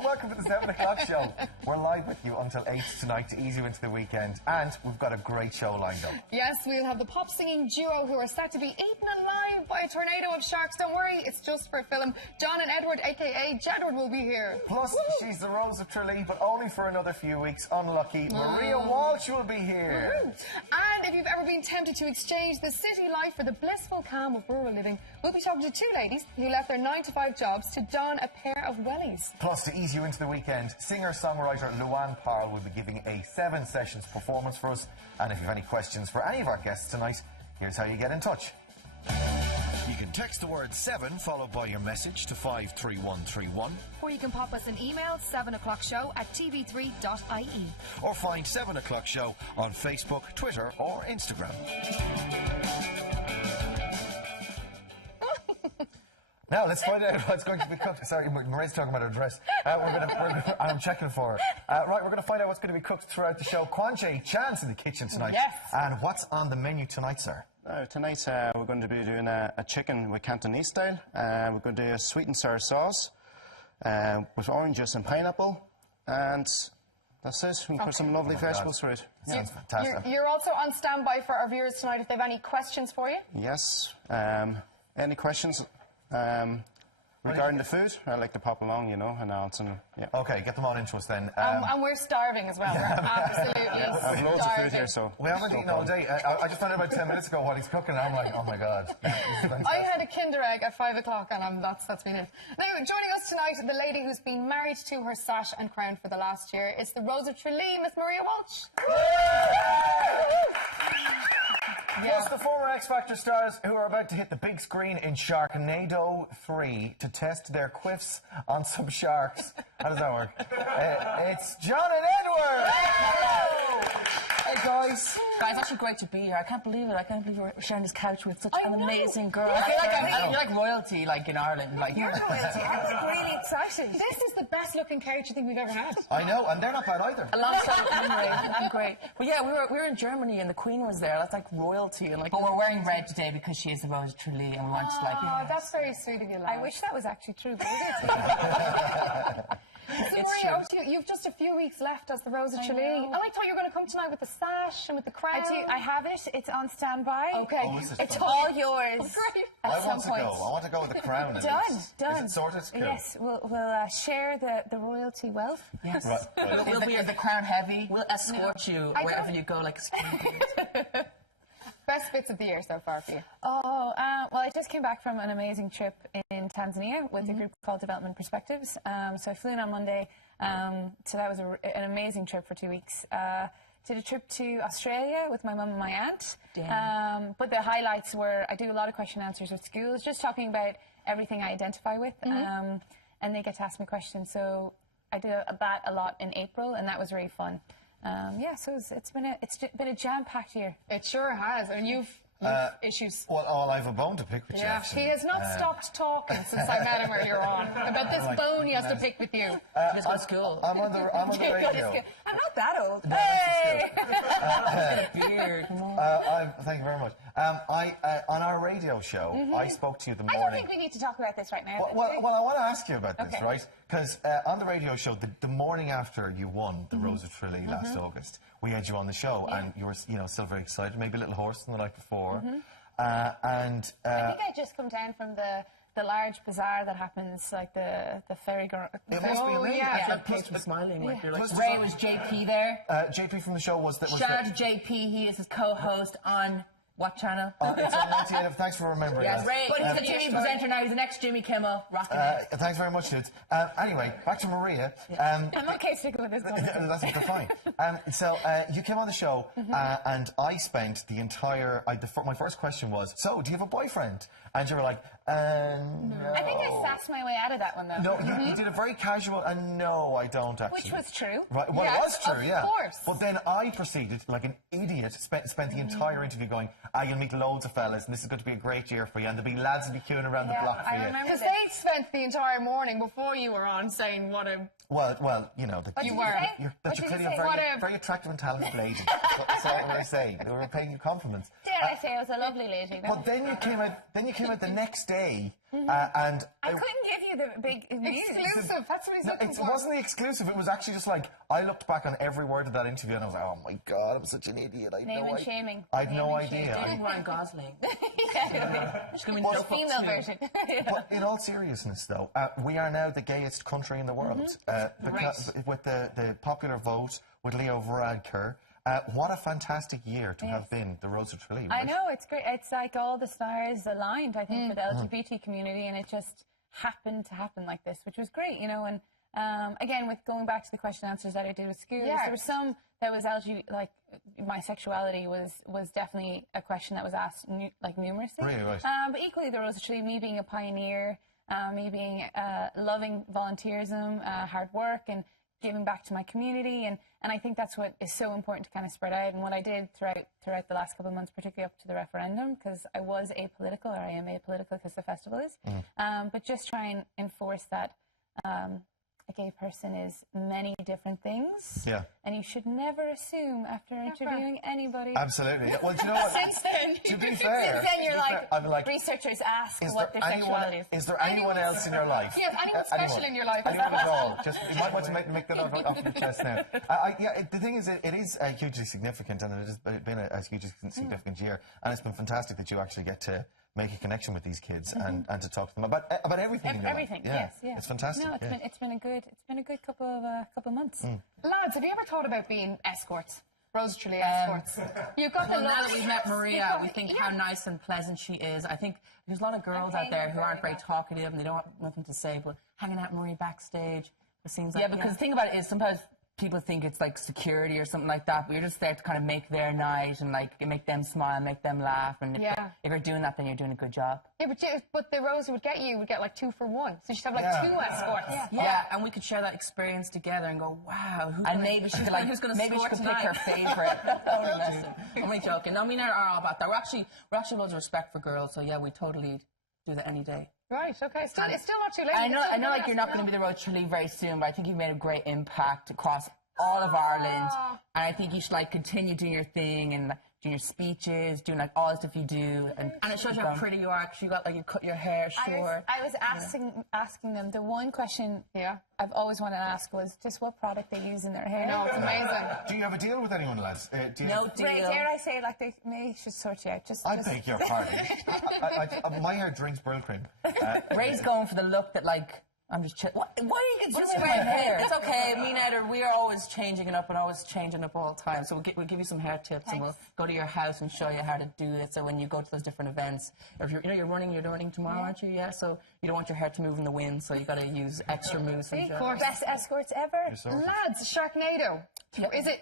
and welcome to the 7 o'clock show. We're live with you until 8 tonight to ease you into the weekend, and we've got a great show lined up. Yes, we'll have the pop singing duo who are set to be eaten alive by a tornado of sharks. Don't worry, it's just for a film. John and Edward, aka Jedward, will be here. Plus, she's the Rose of Tralee, but only for another few weeks. Unlucky. Maria Walsh will be here. And if you've ever been tempted to exchange the city life for the blissful calm of rural living, we'll be talking to two ladies who left their 9-to-5 jobs to don a pair of wellies. Plus, to ease you into the weekend, singer-songwriter Luann Parle will be giving a 7-sessions performance for us. And if you have any questions for any of our guests tonight, here's how you get in touch. You can text the word 7 followed by your message to 53131. Or you can pop us an email, 7o'clockshow@tv3.ie. Or find 7 o'clock show on Facebook, Twitter or Instagram. Now, let's find out what's going to be cooked. Sorry, Maria's talking about her dress. I'm checking for her. Right, we're going to find out what's going to be cooked throughout the show. Kwanche Chan's in the kitchen tonight. Yes. And what's on the menu tonight, sir? Tonight we're going to be doing a chicken with Cantonese style. We're going to do a sweet and sour sauce with orange juice and pineapple. And that's it. We can put some lovely vegetables through it. Sounds fantastic. You're also on standby for our viewers tonight if they have any questions for you. Yes. Any questions regarding the food? I'd like to pop along, you know, and answer them. Yeah. Okay, get them on into us then. And we're starving as well. We're absolutely I've loads of food here, so... We haven't eaten all day. I just found out about 10 minutes ago what he's cooking, and I'm like, oh my God. I had a Kinder Egg at 5 o'clock, and that's been it. Now, joining us tonight, the lady who's been married to her sash and crown for the last year is the Rose of Tralee, Miss Maria Walsh. Plus the former X Factor stars who are about to hit the big screen in Sharknado 3 to test their quiffs on some sharks. How does that work? It's John and Edward! Hey guys. Guys, actually great to be here. I can't believe it. I can't believe we're sharing this couch with such an amazing girl. I feel like you're like royalty, like in Ireland. Like You're royalty. I'm really excited. This is the best looking couch I think we've ever had. I know, and they're not bad either. Alongside I'm great. But yeah, we were in Germany and the Queen was there. That's like royalty and like. But we're wearing red today because she is the Rose of Tralee and we want to like. Oh, that's very sweet of you, love. I wish that was actually true, but it is. Maria, you've just a few weeks left as the Rose of Tralee. Oh, I thought you were going to come tonight with the sash and with the crown. I have it. It's on standby. Okay. Oh, it's all yours. Great. At some point. I want to go with the crown. Done. Is it sorted? Cool. Yes, we'll share the royalty wealth. Yes. Right. We'll be the crown heavy. We'll escort you wherever you go, like a security. Best bits of the year so far for you? Oh, well, I just came back from an amazing trip in Tanzania with a group called Development Perspectives. So I flew in on Monday. So that was an amazing trip for 2 weeks. Did a trip to Australia with my mum and my aunt. But the highlights were I do a lot of question and answers with schools, just talking about everything I identify with. And they get to ask me questions. So I did that a lot in April, and that was really fun. Yeah, so it's been a jam-packed year. It sure has. And you've issues. Well, I have a bone to pick with you, actually. He has not stopped talking since I met him earlier on about this bone he has to pick with you. Just go to school. I'm on the radio. I'm not that old. Hey! Beard. Thank you very much. On our radio show, I spoke to you the morning. I don't think we need to talk about this right now. Well, I want to ask you about this, right? Because on the radio show, the morning after you won the Rose of Tralee last August, we had you on the show, and you were, still very excited, maybe a little hoarse than the night before. I think I just come down from the large bazaar that happens, like the ferry. It must be amazing. Yeah, plus was smiling. Like you're like, Ray was JP there. JP from the show was that. Shout out to JP. He is his co-host on. What channel? It's on 98. Thanks for remembering that. But he's a TV presenter now. He's the next Jimmy Kimmel. Rocking it. Thanks very much, dudes. Anyway, back to Maria. I'm okay sticking with this one. That's fine. So you came on the show, and I spent the entire... my first question was, so, do you have a boyfriend? And you were like, no. I think I sassed my way out of that one, though. No, you did a very casual, and no, I don't, actually. Which was true. Right, well, Yes, it was true, of course. But then I proceeded, like an idiot, spent the entire interview going, you'll meet loads of fellas, and this is going to be a great year for you, and there'll be lads will be queuing around the block for I you. remember Because they spent the entire morning before you were on saying what a... Well, you were. That you're clearly a very attractive and talented lady. That's all I say. They were paying you compliments. Dare I say I was a lovely lady. But then you came out the next day And I couldn't give you the big news. Exclusive. That's what he's looking it for. wasn't the exclusive. It was actually just like, I looked back on every word of that interview and I was like, oh my God, I'm such an idiot. I Name and shaming. I had no Name and idea. Dating Ryan Gosling. She's going to be The female version. But in all seriousness, though, we are now the gayest country in the world. Because with the popular vote, with Leo Varadkar. What a fantastic year to have been the Rose of Tralee. I know, it's great. It's like all the stars aligned, I think, for the LGBT community, and it just happened to happen like this, which was great, you know. And again, with going back to the question and answers that I did with schools, there was some that was LGBT, like my sexuality was definitely a question that was asked numerously. Really, right. But equally, the Rose of Tralee, me being a pioneer, me being loving volunteerism, hard work, and giving back to my community, and I think that's what is so important to kind of spread out. And what I did throughout the last couple of months, particularly up to the referendum, because I was apolitical, or I am apolitical because the festival is, but just try and enforce that a gay person is many different things. Yeah. And you should never assume after interviewing anybody. Absolutely. Yeah. Well, do you know what? Since then, to be fair, since then you're I'm like, researchers ask is what there their sexuality is. Is there anyone else in your life? Yes, anyone special in your life. Anyone at all? Just, you might want to make that off your chest now. The thing is, it is hugely significant, and it has been a hugely significant year, and it's been fantastic that you actually get to make a connection with these kids and to talk to them about everything. in your life. Everything, Yeah. yes. It's fantastic. No, it's been a good couple of months. Lads, have you ever thought about being escorts? Rose of Tralee escorts. You've got the Well, now looks. that we've met Maria, we think how nice and pleasant she is. I think there's a lot of girls out there who aren't very talkative and they don't have nothing to say, but hanging out with Maria backstage, it seems like... Yeah, because the thing about it is sometimes people think it's like security or something like that, but you're just there to kind of make their night and like make them smile, make them laugh, and if you're doing that, then you're doing a good job. Yeah, but the Rose would get like 2 for 1. So you should have like 2 escorts. Yeah, and we could share that experience together and go, wow. And maybe she could like, who's gonna maybe she score could tonight? pick her favorite. I'm only joking. No, we are all about that. We're actually loads of respect for girls, so yeah, we totally do that any day. Right, okay. It's still not too late. I know, like you're not going to be the Rose of Tralee very soon, but I think you've made a great impact across all of Ireland, and I think you should like continue doing your thing and like, doing your speeches, doing like all the stuff you do, and it shows you how pretty you are. Actually, you got like you cut your hair short. I was asking them the one question I've always wanted to ask was just what product they use in their hair. No, it's amazing. Do you have a deal with anyone, lads? No deal. Dare I say, like they should sort you out? I beg your pardon. My hair drinks Brill cream. Ray's going for the look that like. I'm just why are you consuming my hair? It's okay. Me neither. We are always changing it up and always changing up all the time. So we'll give you some hair tips. Thanks. And we'll go to your house and show you how to do it. So when you go to those different events, if you're running tomorrow, aren't you? Yeah. So you don't want your hair to move in the wind, so you got to use extra moves. Of course. Best escorts ever. Lads, Sharknado.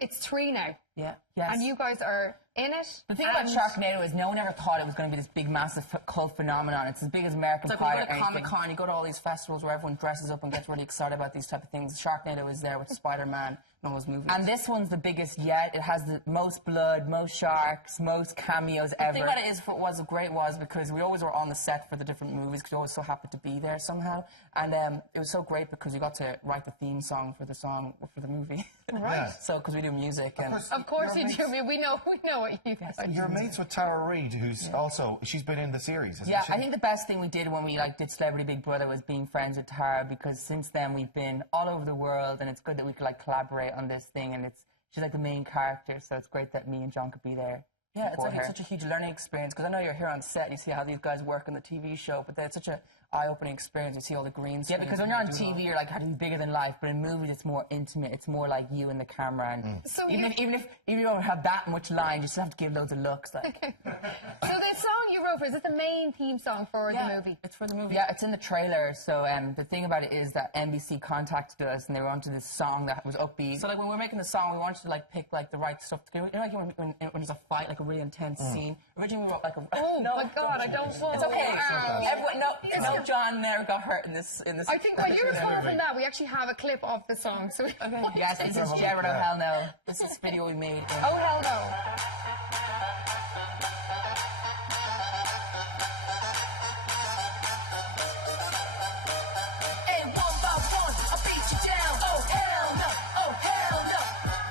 It's 3 now. Yeah. Yes. And you guys are in it. The thing about Sharknado is no one ever thought it was going to be this big, massive cult phenomenon. It's as big as American It's Pie. like when you go to Comic-Con, you go to all these festivals where everyone dresses up and gets really excited about these type of things. Sharknado is there with Spider-Man and all those movies. And this one's the biggest yet. It has the most blood, most sharks, most cameos ever. The thing about it is, what was great was because we always were on the set for the different movies because we always so happened to be there somehow. And it was so great because we got to write the theme song for the movie. Right. So, because we do music. And Of course you do. We know what you guys do. You're mates with Tara Reid, who's also, she's been in the series, isn't Yeah, she? I think the best thing we did when we like did Celebrity Big Brother was being friends with Tara, because since then we've been all over the world, and it's good that we could like collaborate on this thing, and she's like the main character, so it's great that me and John could be there. Yeah, it's like such a huge learning experience because I know you're here on set and you see how these guys work on the TV show, but it's such a eye-opening experience. You see all the green screens. Yeah, because when you're on TV, you're like, how to be bigger than life, but in movies, it's more intimate. It's more like you and the camera, and So even if you don't have that much line, you still have to give loads of looks. Like. So the song you wrote for, is it the main theme song for the movie? It's for the movie. Yeah, it's in the trailer. So the thing about it is that NBC contacted us and they wanted this song that was upbeat. So like when we were making the song, we wanted to like pick like the right stuff. You know, like when there's a fight, like a really intense scene. Originally we wrote like a. Oh my God, I don't know. It's okay. Everyone, no, John never got hurt in this. I think while you were talking from that, we actually have a clip of the song. So Yes, this is Jedward. Oh hell no. This is a video we made. oh hell no. Hey, one by one, I'll beat you down. Oh hell no, oh hell no.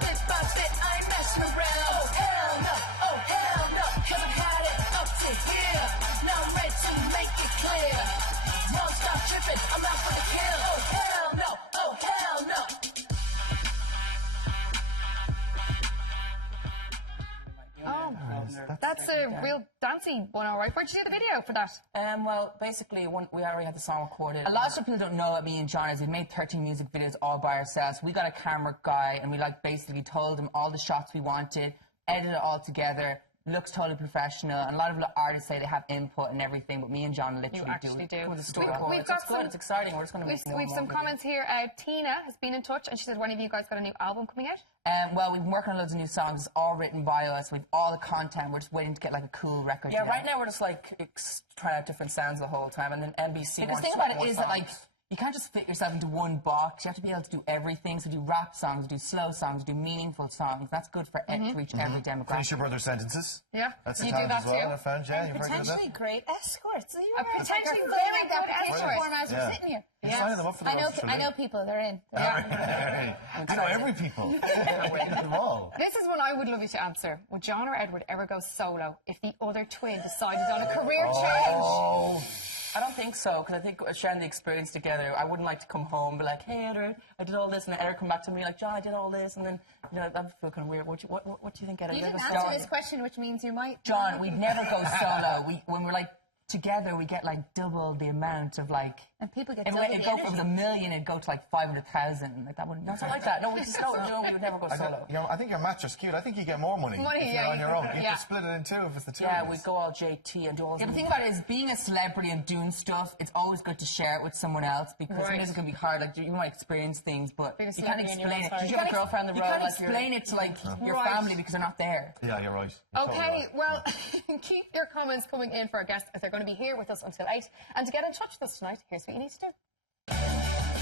Bit by bit, I ain't messing around. Oh hell no, oh hell no. 'Cause I've had it up to here. Now I'm ready to make it clear. fancy one, all right. Where'd you do the video for that? Well, basically, we already had the song recorded. A lot of people don't know about me and John is we made 13 music videos all by ourselves. We got a camera guy and we basically told him all the shots we wanted, edited it all together. Looks totally professional, and a lot of artists say they have input and everything, but me and John literally do. With the storyboard. It's good, it's exciting. We're just going to make We've some comments here. Tina has been in touch, and she said, when have you guys got a new album coming out? Well, we've been working on loads of new songs. It's all written by us. We've all the content. We're just waiting to get a cool record. Yeah, right now we're just trying out different sounds the whole time, and then NBC. Because the thing about it is that you can't just fit yourself into one box. You have to be able to do everything. So do rap songs, do slow songs, do meaningful songs. That's good for to reach every demographic. Finish your brother's sentences. Yeah, that's you do that too. Well, I found, yeah, Potentially great escorts. Potentially very good escorts. As we're sitting here. You're signing them up for the I know people. They're in. I know every people. Them all. This is one I would love you to answer. Would John or Edward ever go solo if the other twin decided on a career change? I don't think so, because I think sharing the experience together, I wouldn't like to come home and be like, hey, Edward, I did all this, and then Edward come back to me like, John, I did all this, and then, that would feel kind of weird. What do you think, Edward? You didn't answer this question, which means you might. John, we'd never go solo. When we're together, we get double the amount of And people get if it go from $1 million, it'd go to 500,000. That wouldn't. Nothing like that. No, we just we would never go solo. I think your match are skewed. I think you get more money if you're on your own. You can split it in two if it's the two. Yeah, we go all JT and do all. Yeah, the thing about it is being a celebrity and doing stuff. It's always good to share it with someone else because sometimes it can be hard. You might experience things, but you can't explain it. You have a girlfriend on the road. You can't explain it to your family because they're not there. Yeah, you're right. Okay, well, keep your comments coming in for our guests as they're going to be here with us until 8. And to get in touch with us tonight, here's what you need to do.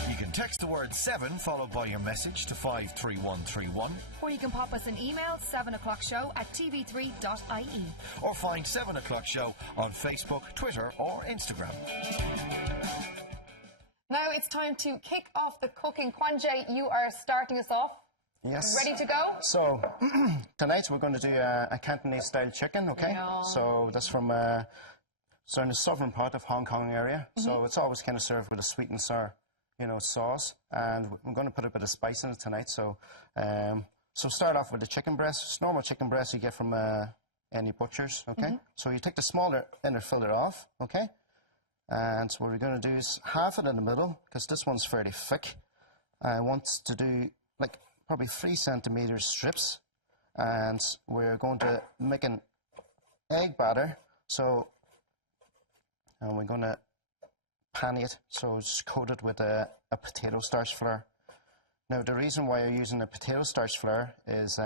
You can text the word 7 followed by your message to 53131. Or you can pop us an email, 7o'clockshow@tv3.ie. Or find 7 O'Clock Show on Facebook, Twitter or Instagram. Now it's time to kick off the cooking. Kwanjay, you are starting us off. Yes. Ready to go? So, tonight we're going to do a Cantonese-style chicken, okay? Yeah. So, that's from... So in the southern part of Hong Kong area, so it's always kind of served with a sweet and sour, sauce. And I'm going to put a bit of spice in it tonight. So, start off with the chicken breast. It's normal chicken breast you get from any butchers, okay? So you take the smaller inner fillet off, okay? And what we're going to do is half it in the middle, because this one's fairly thick. I want to do probably 3 centimeter strips, and we're going to make an egg batter. So. And we're going to pan it, so it's coated with a potato starch flour. Now, the reason why you're using a potato starch flour is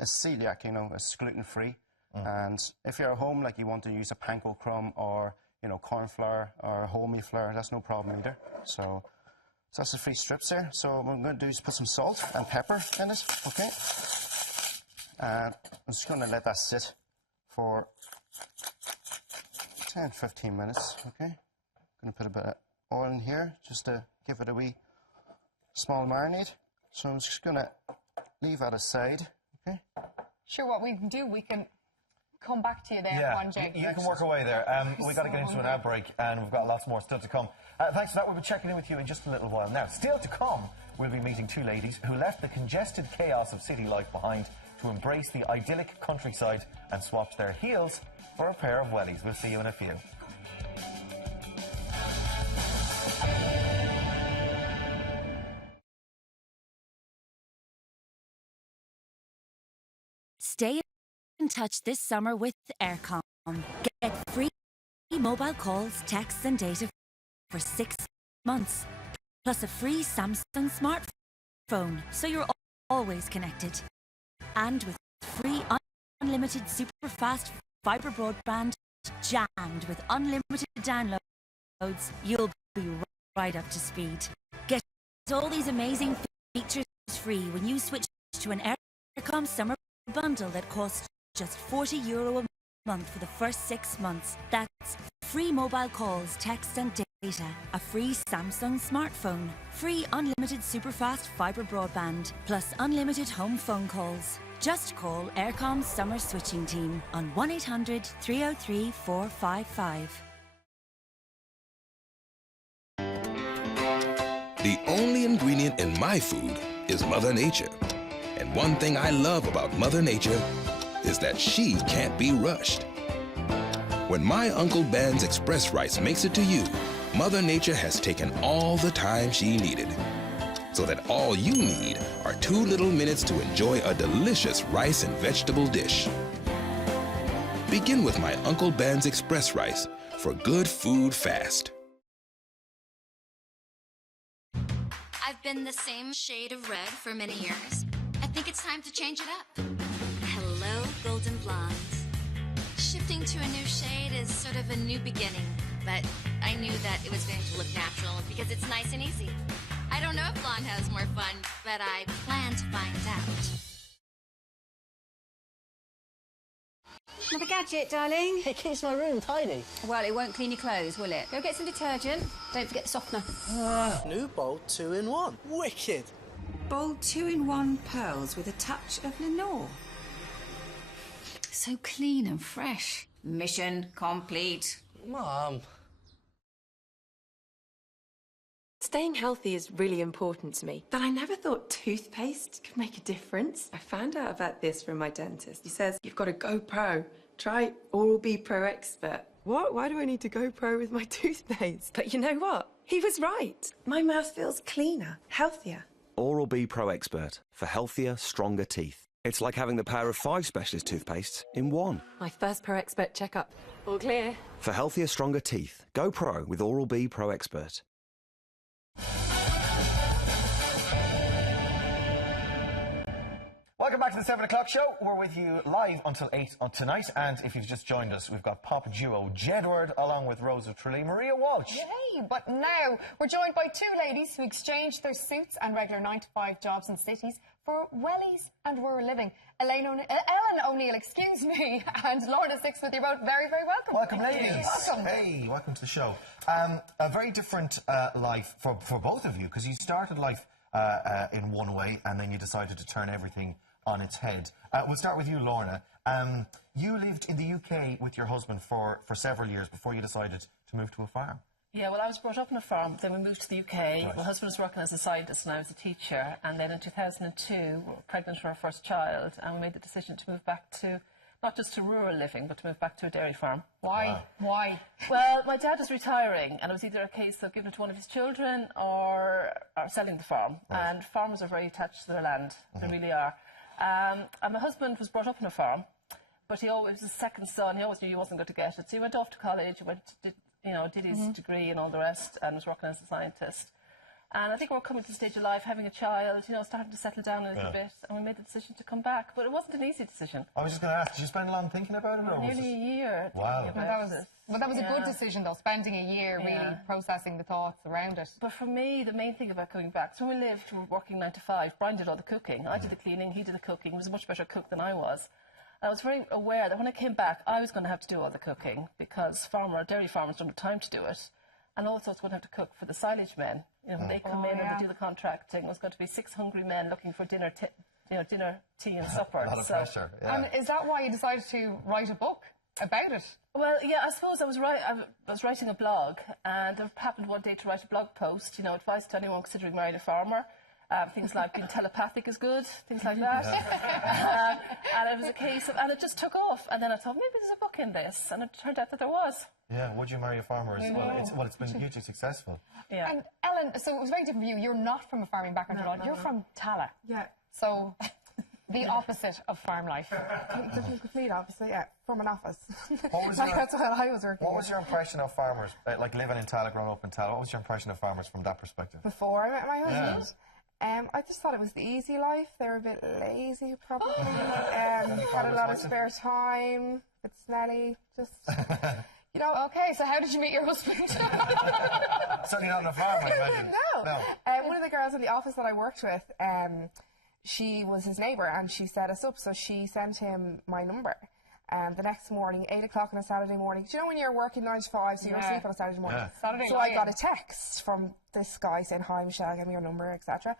it's celiac, it's gluten-free. And if you're at home, you want to use a panko crumb or, corn flour or whole meat flour, that's no problem either. So that's the 3 strips there. So what I'm going to do is put some salt and pepper in it, okay? And I'm just going to let that sit for 10-15 minutes, okay? Gonna put a bit of oil in here just to give it a wee small marinade. So I'm just gonna leave that aside, okay? Sure, what we can do, we can come back to you there, Kwanjay. You can work away there. We've got to get into an ad break, and we've got lots more still to come. Thanks for that. We'll be checking in with you in just a little while. Now, still to come, we'll be meeting 2 ladies who left the congested chaos of city life behind to embrace the idyllic countryside and swap their heels for a pair of wellies. We'll see you in a few. Stay in touch this summer with Aircom. Get free mobile calls, texts and data for 6 months, plus a free Samsung smartphone, so you're always connected. And with free unlimited super fast fibre broadband jammed with unlimited downloads, you'll be right up to speed. Get all these amazing features free when you switch to an Aircom summer bundle that costs just €40 a month for the first 6 months. That's free mobile calls, text and data, a free Samsung smartphone, free unlimited superfast fibre broadband, plus unlimited home phone calls. Just call Aircom's summer switching team on 1800 303 455. The only ingredient in my food is Mother Nature. And one thing I love about Mother Nature is that she can't be rushed. When my Uncle Ben's Express rice makes it to you, Mother Nature has taken all the time she needed. So that all you need are 2 little minutes to enjoy a delicious rice and vegetable dish. Begin with my Uncle Ben's Express rice for good food fast. I've been the same shade of red for many years. I think it's time to change it up. Hello, Golden Blondes. Shifting to a new shade is sort of a new beginning, but I knew that it was going to look natural because it's nice and easy. I don't know if blonde has more fun, but I plan to find out. Another gadget, darling. It keeps my room tidy. Well, it won't clean your clothes, will it? Go get some detergent. Don't forget the softener. New Bold 2-in-1. Wicked. Bold 2-in-1 pearls with a touch of Lenore. So clean and fresh. Mission complete. Mum. Staying healthy is really important to me, but I never thought toothpaste could make a difference. I found out about this from my dentist. He says, you've got to go pro. Try Oral-B Pro Expert. What? Why do I need to go pro with my toothpaste? But you know what? He was right. My mouth feels cleaner, healthier. Oral-B Pro Expert for healthier, stronger teeth. It's like having the power of 5 specialist toothpastes in one. My first Pro Expert checkup. All clear. For healthier, stronger teeth, go pro with Oral-B Pro Expert. Welcome back to the 7 o'clock show. We're with you live until 8 on tonight, and if you've just joined us, we've got pop duo Jedward along with Rose of Tralee, Maria Walsh. Yay! But now we're joined by 2 ladies who exchanged their suits and regular 9-to-5 jobs in cities for wellies and rural living. Ellen O'Neill, excuse me, and Lorna Six with you both. Very, very welcome. Welcome, ladies. Welcome. Hey, welcome to the show. A very different life for both of you, because you started life in one way and then you decided to turn everything on its head. We'll start with you, Lorna. You lived in the UK with your husband for several years before you decided to move to a farm. Yeah, well, I was brought up in a farm, then we moved to the UK. Right. My husband was working as a scientist and I was a teacher. And then in 2002, we were pregnant for our first child, and we made the decision to move back to, not just to rural living, but to move back to a dairy farm. Why? Wow. Why? Well, my dad was retiring, and it was either a case of giving it to one of his children or selling the farm. Right. And farmers are very attached to their land. They really are. And my husband was brought up in a farm, but he always was his second son. He always knew he wasn't going to get it. So he went off to college, did his degree and all the rest, and was working as a scientist. And I think we're coming to the stage of life, having a child, starting to settle down a little bit, and we made the decision to come back. But it wasn't an easy decision. I was just going to ask, did you spend long thinking about it? Or nearly a year. Wow. Well, that was a good decision, though, spending a year really processing the thoughts around it. But for me, the main thing about coming back, so we were working 9 to 5. Brian did all the cooking. I did the cleaning, he did the cooking. He was a much better cook than I was. I was very aware that when I came back, I was going to have to do all the cooking because dairy farmers don't have time to do it. And also I was going to have to cook for the silage men. When they come in and they do the contracting, it was going to be 6 hungry men looking for dinner, tea and supper. A lot of pressure, yeah. And is that why you decided to write a book about it? Well, yeah, I suppose I was writing a blog, and I happened one day to write a blog post, advice to anyone considering marrying a farmer. Things like being telepathic is good, things like that. And it was a case of, and it just took off. And then I thought, maybe there's a book in this. And it turned out that there was. Yeah, would you marry a farmer as well? It's been hugely successful. Yeah. And Ellen, so it was very different for you. You're not from a farming background at all. You're from Tala. Yeah. So the opposite of farm life. The complete opposite, yeah. From an office. That's what I was working. What was your impression of farmers, like living in Tala, growing up in Tala? What was your impression of farmers from that perspective? Before I met my husband? Yeah. I just thought it was the easy life. They were a bit lazy, probably. Had a lot of spare time. A bit smelly. Just, Okay, so how did you meet your husband? Certainly not on a farm, I imagine. No. One of the girls in the office that I worked with, she was his neighbour, and she set us up. So she sent him my number. The next morning, 8 o'clock on a Saturday morning. Do you know when you're working 9 to 5, so you're asleep on a Saturday morning? Yeah. So I got a text from this guy saying, "Hi, Michelle, give me your number," etc.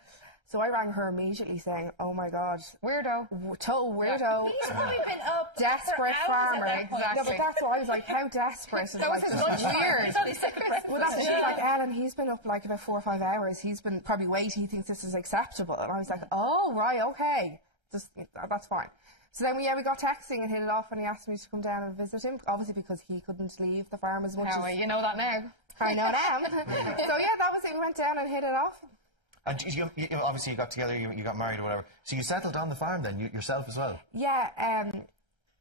So I rang her immediately saying, "Oh my God, weirdo, total weirdo, He's probably been up desperate farmer." Exactly. Yeah, but that's what I was like. How desperate? That was just weird. Well, that's what she was like. Ellen, he's been up like about 4 or 5 hours. He's been probably waiting. He thinks this is acceptable, and I was like, "Oh right, okay, just that's fine." So then we got texting and hit it off, and he asked me to come down and visit him, obviously because he couldn't leave the farm as much as... You know that now. I know now. So yeah, that was it. We went down and hit it off. And obviously you got together, you got married or whatever. So you settled on the farm then, yourself as well? Yeah,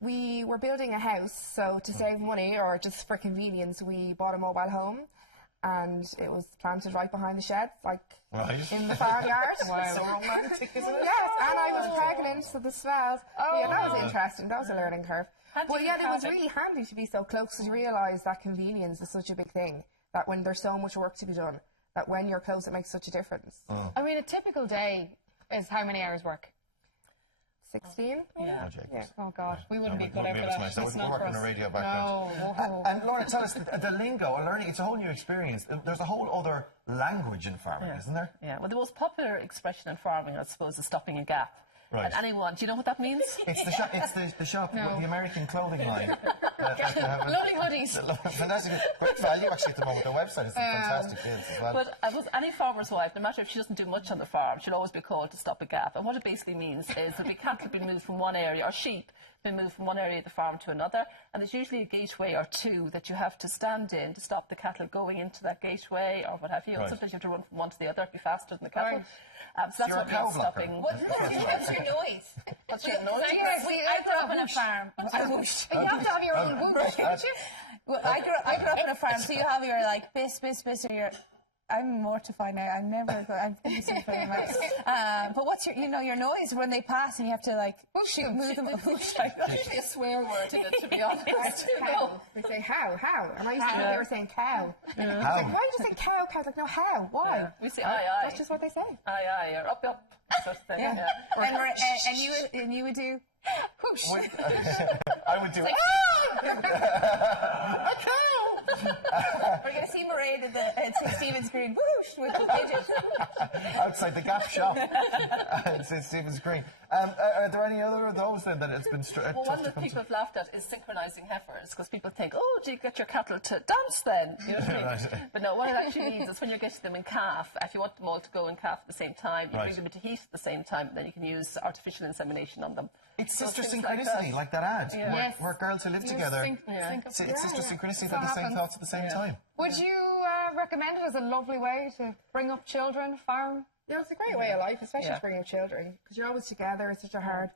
we were building a house, so to save money, or just for convenience, we bought a mobile home. And it was planted right behind the sheds, like in the farmyard. Wow. So romantic, isn't it? Yes, and I was pregnant, so the smells. Yeah, that was interesting. That was a learning curve. But yeah, it was really handy to be so close, because you realise that convenience is such a big thing. That when there's so much work to be done, that when you're close, it makes such a difference. I mean, a typical day is how many hours work? 16? Yeah. Oh, God. We wouldn't be good at that. We're working on a radio background. No. And Laura, tell us, the lingo, learning, it's a whole new experience. There's a whole other language in farming, isn't there? Yeah, well, the most popular expression in farming, I suppose, is stopping a gap. Right. And anyone, do you know what that means? It's the shop, the shop with the American clothing line. Lovely hoodies. Fantastic. Great value, actually, at the moment. The website is fantastic deals as well. But I suppose any farmer's wife, no matter if she doesn't do much on the farm, she'll always be called to stop a gap. And what it basically means is that cattle be moved from one area, or sheep be moved from one area of the farm to another, and there's usually a gateway or two that you have to stand in to stop the cattle going into that gateway or what have you. Right. Sometimes you have to run from one to the other, be faster than the cattle. Right. So that's what means stopping. What's your noise? What's your noise? I grew up in a farm. You have to have your own whoosh, don't you? Well, I grew up in a farm, so you have your like biss, or your... I'm mortified now. I'm never going. I'm thinking very much. But what's your noise when they pass and you have to like move them? That's actually a swear word in it, to be honest. Cow. They say how, and I used to think they were saying cow. How? Like, why do you say cow? Cow's like, no, how? Why? Yeah. We say aye. That's just what they say. Aye, or up. Sort of thing. Yeah. And you would do. Whoosh. I would do it. A cow! We're going to see Mairead at St. Stephen's Green, whoosh, with the pigeons. Outside the Gap shop in St. Stephen's Green. Are there any other of those then that it's been Well, one that people have laughed at is synchronising heifers, because people think, oh, do you get your cattle to dance then? You know what I mean? But no, what it actually means is when you're getting them in calf, if you want them all to go in calf at the same time, you bring them into heat at the same time, then you can use artificial insemination on them. It's sister synchronicity, like that ad, Yes. where girls who live together, it's sister synchronicity, they have the same thoughts at the same time. Would you recommend it as a lovely way to bring up children, farm? Yeah, it's a great way of life, especially to bring up children, because you're always together. It's such a hard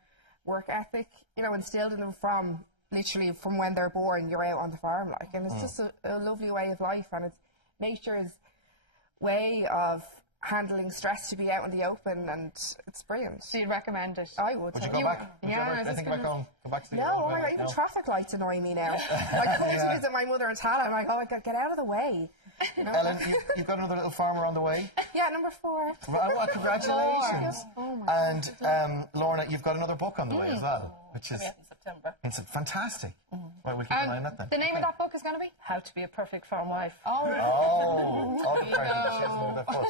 work ethic, instilled in them from when they're born. You're out on the farm, and it's just a lovely way of life, and it's nature's way of handling stress to be out in the open, and it's brilliant. So you'd recommend it? I would. Would you go back? Yeah, I think about going back to the No, even traffic lights annoy me now. I come to visit my mother in Tala, I'm like, oh, I got to get out of the way. Ellen, you've got another little farmer on the way. Yeah, number 4. Well, congratulations. And Lorna, you've got another book on the way as well, which is in September. It's fantastic. Right, we'll keep an eye on that then. The name of that book is going to be? How to Be a Perfect Farm Wife. Oh, She has that book.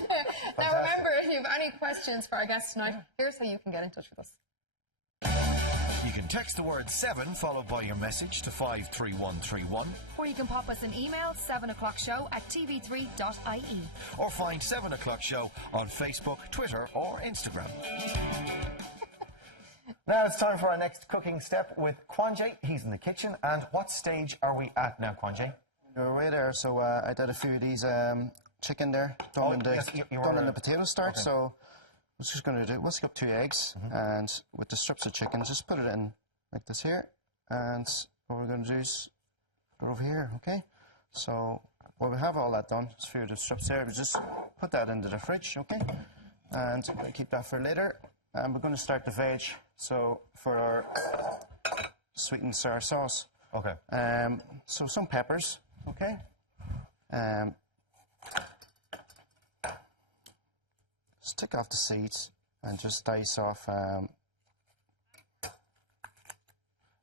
Now remember, if you have any questions for our guests tonight, here's how you can get in touch with us. You can text the word 7 followed by your message to 53131. Or you can pop us an email, 7o'clockshow@tv3.ie. Or find 7 O'Clock Show on Facebook, Twitter or Instagram. Now it's time for our next cooking step with Quanjay. He's in the kitchen. And what stage are we at now, Quanjay? You're right there. So I did a few of these chicken there, done in the potato starch. Okay. So I was just going to do, whisk up 2 eggs, and with the strips of chicken, just put it in like this here. And what we're going to do is put it over here, okay? So when we have all that done, just a few of the strips there, we just put that into the fridge, okay? And we're going to keep that for later. And we're going to start the veg. So for our sweet and sour sauce. Okay. So some peppers, okay? Just take off the seeds and just dice off.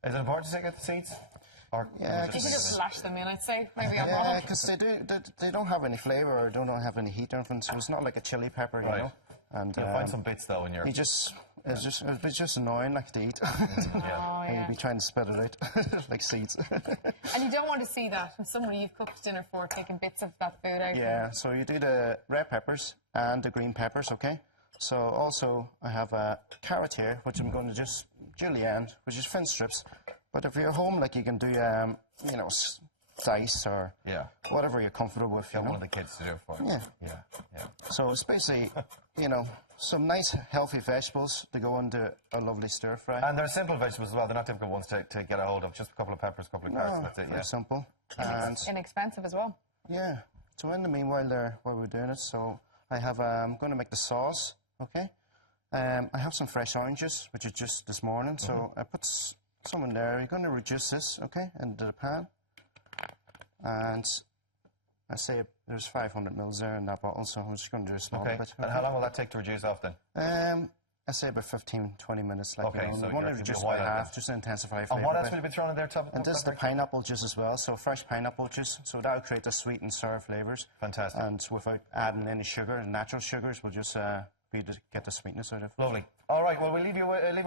Is it important to take out the seeds? Or yeah, you can just flash them in, I'd say. Maybe I'm wrong. Because they don't have any flavour or don't have any heat or anything, so it's not like a chili pepper, you know. And you'll find some bits though in your. It's just annoying, like to eat. And you'll be trying to spit it out like seeds. And you don't want to see that when somebody you've cooked dinner for taking bits of that food out. Yeah, so you do the red peppers and the green peppers, okay? So also I have a carrot here, which I'm going to just julienne, which is thin strips. But if you're home, like you can do, you know, dice or whatever you're comfortable with. Get one of the kids to do it for you. Yeah. So it's basically, you know, some nice healthy vegetables to go into a lovely stir fry. And they're simple vegetables as well. They're not difficult ones to get a hold of. Just a couple of peppers, a couple of carrots. That's it. Very simple. And inexpensive as well. Yeah. So in the meanwhile, while we're doing it, so I have I'm going to make the sauce. Okay. I have some fresh oranges, which is just this morning. So I put some in there. You're going to reduce this, okay, into the pan. And I say there's 500 mils there in that bottle, so I'm just going to do a small bit. Okay. And how long will that take to reduce off then? I say about 15, 20 minutes. Like, okay, you know, so I want to reduce by half, just to intensify flavor. And what else will you be throwing in there, top? And this is the pineapple juice as well, so fresh pineapple juice. So that'll create the sweet and sour flavours. Fantastic. And without adding any sugar, natural sugars will just get the sweetness out of it. Lovely. All right, well, we'll leave it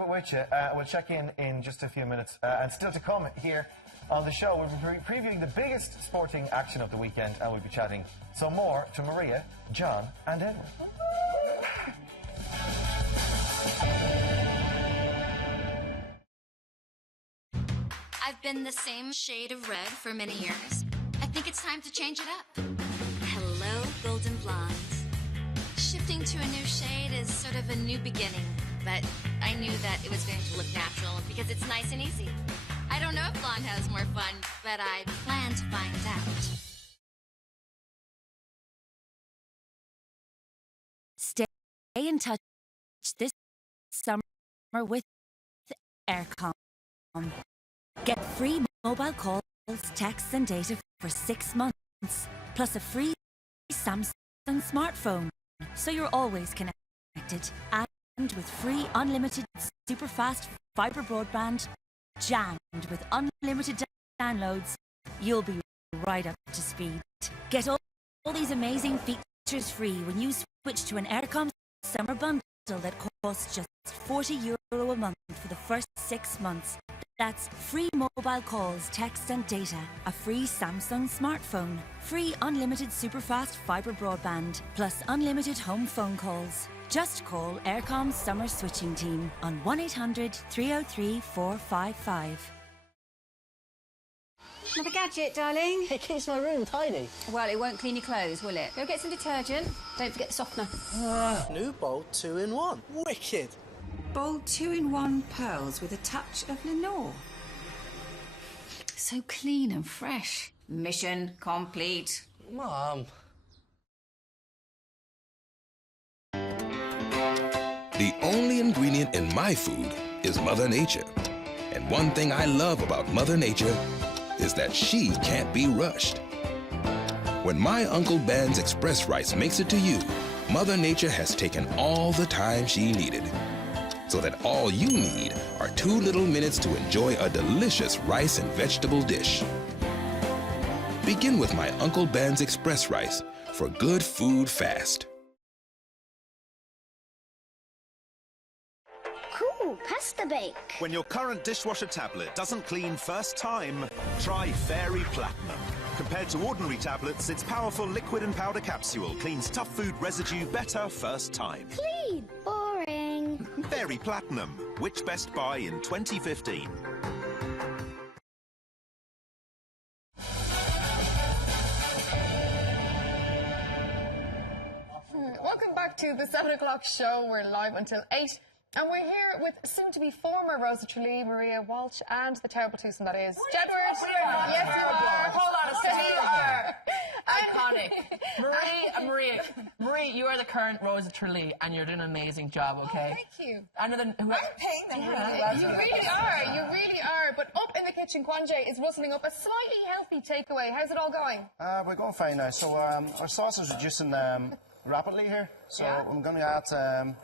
with you. We'll check in just a few minutes. And still to come here on the show, we'll be previewing the biggest sporting action of the weekend, and we'll be chatting some more to Maria, John, and Edward. I've been the same shade of red for many years. I think it's time to change it up. Hello, golden blondes. Shifting to a new shade is sort of a new beginning, but I knew that it was going to look natural because it's nice and easy. I don't know if blonde has more fun, but I plan to find out. Stay in touch this summer with Aircom. Get free mobile calls, texts and data for 6 months, plus a free Samsung smartphone, so you're always connected. And with free unlimited super-fast fibre broadband, jammed with unlimited downloads, you'll be right up to speed. Get all these amazing features free when you switch to an Aircom summer bundle that costs just €40 a month for the first 6 months. That's free mobile calls, texts and data, a free Samsung smartphone, free unlimited superfast fibre broadband, plus unlimited home phone calls. Just call Aircom's summer switching team on 1800 303 455. Another gadget, darling. It keeps my room tidy. Well, it won't clean your clothes, will it? Go get some detergent. Don't forget the softener. New Bolt 2-in-1. Wicked. Bold 2-in-1 pearls with a touch of Lenore. So clean and fresh. Mission complete. Mom. The only ingredient in my food is Mother Nature. And one thing I love about Mother Nature is that she can't be rushed. When my Uncle Ben's Express Rice makes it to you, Mother Nature has taken all the time she needed, so that all you need are 2 little minutes to enjoy a delicious rice and vegetable dish. Begin with my Uncle Ben's Express Rice for good food fast. Cool, pasta bake. When your current dishwasher tablet doesn't clean first time, try Fairy Platinum. Compared to ordinary tablets, its powerful liquid and powder capsule cleans tough food residue better first time. Clean. Boring. Fairy Platinum, which Best Buy in 2015. Welcome back to the 7 o'clock show. We're live until 8. And we're here with soon-to-be former Rosa Tralee, Maria Walsh, and the terrible twosome that is Jedward. Yes, you are. Hold on a second. You are iconic. Marie, you are the current Rosa Tralee, and you're doing an amazing job. Okay. Oh, thank you. I'm paying them. You really are. You really are. But up in the kitchen, Kwanje is rustling up a slightly healthy takeaway. How's it all going? We're going fine now. So our sauce is reducing rapidly here. So I'm going to add.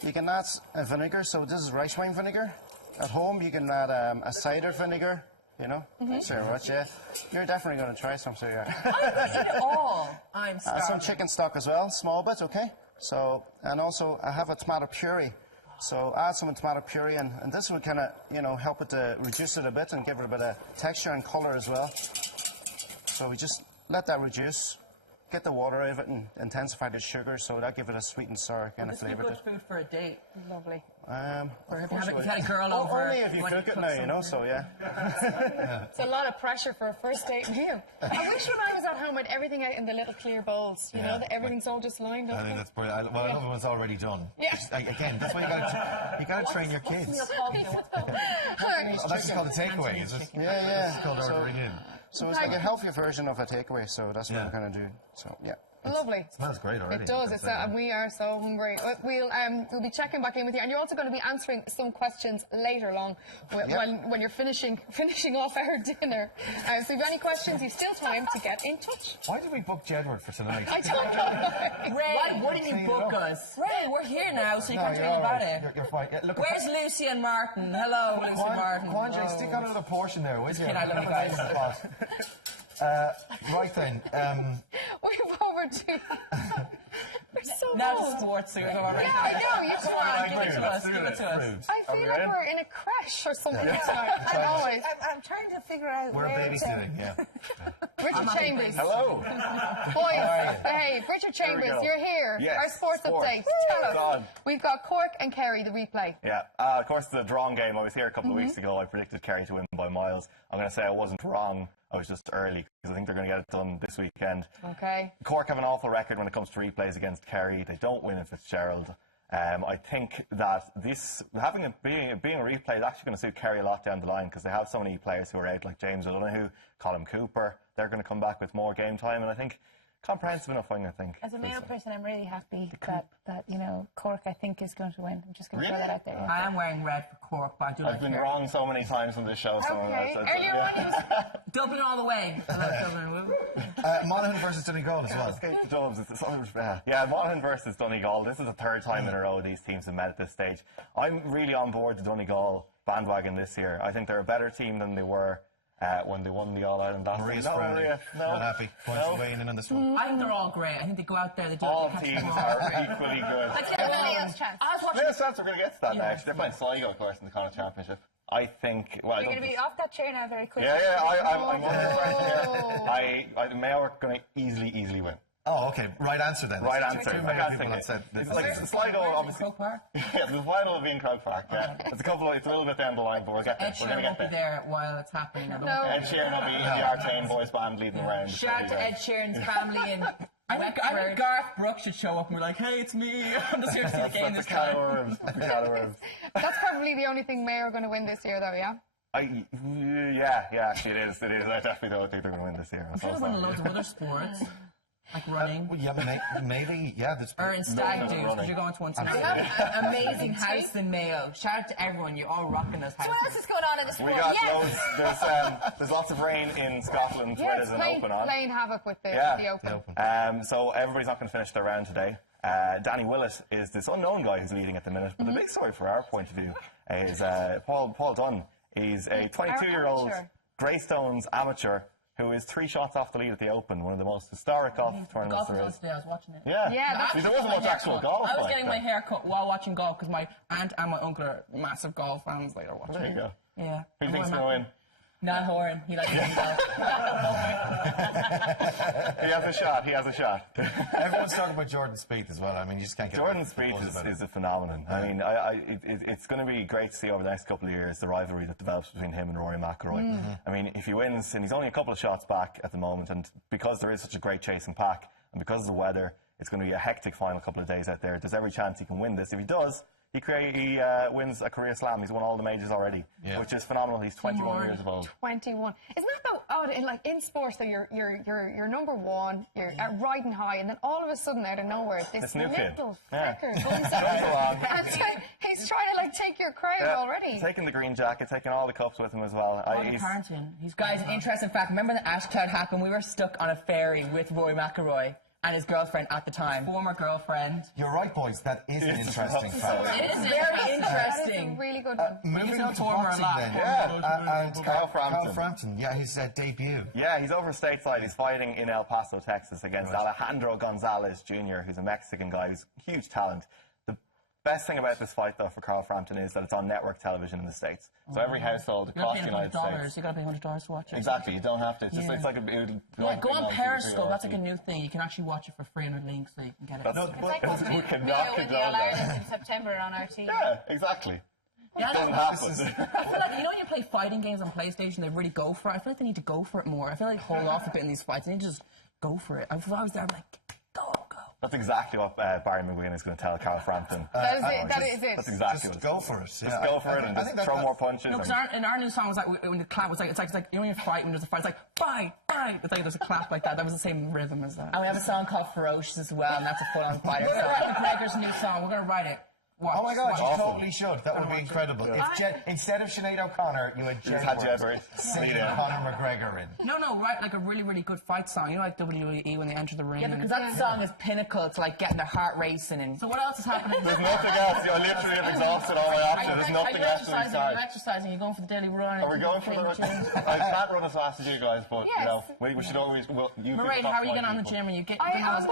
You can add vinegar, so this is rice wine vinegar. At home, you can add a cider vinegar, you know. So much, yeah. You're definitely going to try some, so yeah. I eat it all. I'm starving. Some chicken stock as well, small bit, okay. So, and also I have a tomato puree. So add some tomato puree, and this would kind of, you know, help it to reduce it a bit and give it a bit of texture and colour as well. So we just let that reduce. get the water out of it and intensify the sugar, so that give it a sweet and sour kind of This would be flavour. good food for a date. Lovely. Or if you had a girl over. Only if you cook it now, you know, so yeah. It's a lot of pressure for a first date meal. I wish when I was at home I had everything out in the little clear bowls, you know, that everything's all just lined up. I think that's brilliant. Well, another one's already done. Yeah. Again, that's why you got to train your kids. That's just called a takeaway, is it? Yeah. It's called ordering in. So it's like a healthier version of a takeaway, so that's what we're going to do. So, yeah. Lovely. It smells great already. It does. And we are so hungry. We'll be checking back in with you, and you're also going to be answering some questions later on when you're finishing off our dinner. So if you have any questions, you've still time to get in touch. Why did we book Jedward for tonight? I don't know. Ray, why wouldn't you book us? Ray, we're here now, so you can't do anything about it. You're fine. Look, where's Lucy and Martin? Hello, Lucy and Martin. Quandre, stick on another portion there, would you? I love you guys. Right then. We've over to. We're so now old. to sports. Yeah, I know. You come on, give it to us. Give it to us. I feel like we're in a crash or something tonight. I'm trying to figure out. We're babysitting, yeah. Richard Chambers. Hello. Boys, behave. Richard Chambers, you're here. Yes, Our sports update. Tell us. We've got Cork and Kerry, the replay. Yeah, of course, the drawn game. I was here a couple of weeks ago. I predicted Kerry to win by miles. I'm going to say I wasn't wrong. I was just early because I think they're going to get it done this weekend. Okay. Cork have an awful record when it comes to replays against Kerry. They don't win in Fitzgerald. I think that this having it being a replay is actually going to suit Kerry a lot down the line because they have so many players who are out, like James O'Donoghue, Colin Cooper. They're going to come back with more game time, and I think comprehensive enough win, I think. As a Mayo person, I'm really happy that you know, Cork, I think, is going to win. I'm just going to throw Really? that out there. Yeah. I am wearing red for Cork, but I do I've been wrong so many times on this show. So Dublin all the way. Monaghan versus Donegal as well. Escape the Dubs. Yeah, Monaghan versus Donegal. This is the third time in a row these teams have met at this stage. I'm really on board the Donegal bandwagon this year. I think they're a better team than they were when they won the All-Ireland. Maria's frowning. Not happy. Points weighing in on this one. I think they're all great. I think they go out there, they do all teams are equally good. Let's give Leo's chance. Leo's chance, we're going to get to that next. They're playing Sligo, of course, in the Connacht Championship. I think, well, You're going to be off that chair now very quickly. I'm the Mayo are going to easily win. Oh, okay. Right answer then. Right answer. Too many people have said this. It's like Sligo, obviously. Croke Park? Yeah, the final will be in Croke Park. Yeah, it's a little bit down the line, but we're going to get be there while it's happening. No. Ed Sheeran will be the Artane boys band leading around. Shout out to Ed Sheeran's family and. I think Garth Brooks should show up and we're like, hey, it's me. I'm just here to see the game this time. That's probably the only thing Mayo are going to win this year, though, yeah? Yeah, actually it is. I definitely don't think they're going to win this year. They should have won loads of other sports. Like running. Maybe, yeah. Or in stag do's, because you're going to one tonight. We have an amazing house in Mayo. Shout out to everyone, you're all rocking those houses. What else is going on in the sport? We got loads. There's lots of rain in Scotland where there's an open on. Playing havoc with the open. So everybody's not going to finish their round today. Danny Willett is this unknown guy who's leading at the minute. But the big story for our point of view is Paul Dunn. He's a 22-year-old Greystones amateur who is 3 shots off the lead at the Open, one of the most historic golf tournaments there is. I was watching it. Yeah, there wasn't much actual golf. I was getting my hair cut while watching golf because my aunt and my uncle are massive golf fans. Later watching. There you go. Yeah. Who do you think's going to win? Not Horan. He likes golf. He has a shot. Everyone's talking about Jordan Spieth as well. I mean, you just can't get Jordan Spieth is a phenomenon. I mean, it's going to be great to see over the next couple of years the rivalry that develops between him and Rory McIlroy. I mean, if he wins, and he's only a couple of shots back at the moment, and because there is such a great chasing pack, and because of the weather, it's going to be a hectic final couple of days out there. There's every chance he can win this. If he does, he wins a career slam. He's won all the majors already, which is phenomenal. He's 21 years old. 21. Isn't that though odd? In sports, though, you're number one, you're riding high, and then all of a sudden, out of nowhere, this new kid. little flicker comes along. He's trying to take your crowd already. Taking the green jacket, taking all the cups with him as well. Guys, an interesting fact. Remember the Ash Cloud happened? We were stuck on a ferry with Rory McIlroy and his girlfriend at the time. Former girlfriend. You're right, boys. That is an interesting fact. It is very interesting. It's a really good one. Moving on to boxing then. And Kyle Frampton. Yeah, his debut. Yeah, he's over stateside. He's fighting in El Paso, Texas against Alejandro Gonzalez Jr., who's a Mexican guy who's a huge talent. Best thing about this fight, though, for Carl Frampton is that it's on network television in the States. So every household across the United States... You got to pay $100 to watch it. Exactly, you don't have to. It's just it's like a... Yeah, go on Periscope. That's like a new thing. You can actually watch it for free on a link, so you can get it. It's like what's Rio in the All-Ireland in September on RT. Yeah, exactly. Yeah, it doesn't happen. I feel like, you know, when you play fighting games on PlayStation, they really go for it. I feel like they need to go for it more. I feel like hold off a bit in these fights. They need to just go for it. If I was there, I'm like, go. That's exactly what Barry McGuinn is going to tell Carl Frampton. That is it. That's exactly just go for it. Just go for it and just throw more punches. No, because in our new song, was like, when the clap was like, it's like, you know, when you fight, when there's a fight, it's like, fight. It's like there's a clap like that. That was the same rhythm as that. And we have a song called Ferocious as well, and that's a full-on fighter. We're going to write McGregor's new song. We're going to write it. Oh my God, you totally should. That would be incredible. If instead of Sinead O'Connor, you had Jedward singing Conor McGregor in. No, write like a really, really good fight song. You know, like WWE when they enter the ring. Yeah, because that song is pinnacle. It's like getting the heart racing. And so what else is happening? There's nothing else. I literally have exhausted all my options. There's nothing else to decide. You're exercising. You're going for the daily run. Are we going for the run? I can't run as fast as you guys, but you know, we should always. Mairead, how are you getting on the gym? Are you getting? I'm